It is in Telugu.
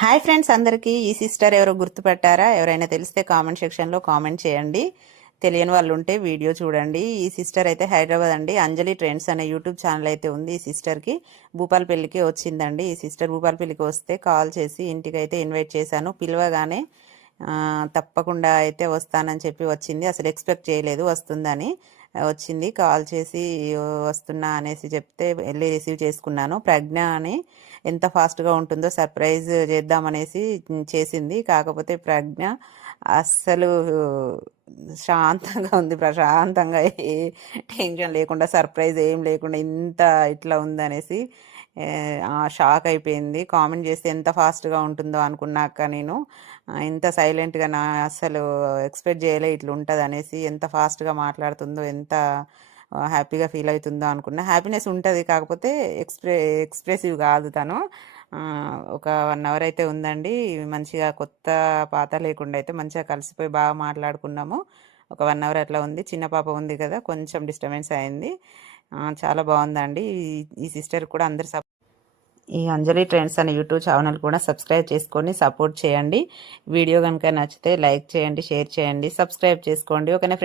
హాయ్ ఫ్రెండ్స్, అందరికీ ఈ సిస్టర్ ఎవరో గుర్తుపట్టారా? ఎవరైనా తెలిస్తే కామెంట్ సెక్షన్లో కామెంట్ చేయండి. తెలియని వాళ్ళు ఉంటే వీడియో చూడండి. ఈ సిస్టర్ అయితే హైదరాబాద్ అండి. అంజలి ట్రెండ్స్ అనే యూట్యూబ్ ఛానల్ అయితే ఉంది. ఈ సిస్టర్కి భూపాలపల్లికి వచ్చిందండి. ఈ సిస్టర్ భూపాలపల్లికి వస్తే కాల్ చేసి ఇంటికి అయితే ఇన్వైట్ చేశాను. పిలవగానే తప్పకుండా అయితే వస్తానని చెప్పి వచ్చింది. అసలు ఎక్స్పెక్ట్ చేయలేదు వస్తుందని. వచ్చింది, కాల్ చేసి వస్తున్నా అనేసి చెప్తే వెళ్ళి రిసీవ్ చేసుకున్నాను. ప్రజ్ఞ అని ఎంత ఫాస్ట్గా ఉంటుందో సర్ప్రైజ్ చేద్దామనేసి చేసింది. కాకపోతే ప్రజ్ఞ అస్సలు శాంతంగా ఉంది, ప్రశాంతంగా, ఏ టెన్షన్ లేకుండా, సర్ప్రైజ్ ఏం లేకుండా ఇంత ఇట్లా ఉందనేసి షాక్ అయిపోయింది. కామెంట్ చేస్తే ఎంత ఫాస్ట్గా ఉంటుందో అనుకున్నాక నేను ఇంత సైలెంట్గా అసలు ఎక్స్పెక్ట్ చేయలే ఇట్లా ఉంటుంది అనేసి. ఎంత ఫాస్ట్గా మాట్లాడుతుందో, ఎంత హ్యాపీగా ఫీల్ అవుతుందో అనుకున్నా. హ్యాపీనెస్ ఉంటుంది, కాకపోతే ఎక్స్ప్రెసివ్ కాదు తను. ఒక 1 అవర్ అయితే ఉందండి. మంచిగా కొత్త పాత లేకుండా అయితే మంచిగా కలిసిపోయి బాగా మాట్లాడుకున్నాము. ఒక 1 అవర్ అట్లా ఉంది. చిన్న పాప ఉంది కదా, కొంచెం డిస్టర్బెన్స్ అయింది. చాలా బాగుందండి. ఈ సిస్టర్ కూడా అందరు ఈ అంజలి ట్రెండ్స్ అనే యూట్యూబ్ ఛానల్ కూడా సబ్స్క్రైబ్ చేసుకొని సపోర్ట్ చేయండి. వీడియో కనుక నచ్చితే లైక్ చేయండి, షేర్ చేయండి, సబ్స్క్రైబ్ చేసుకోండి. ఓకేనా ఫ్రెండ్స్?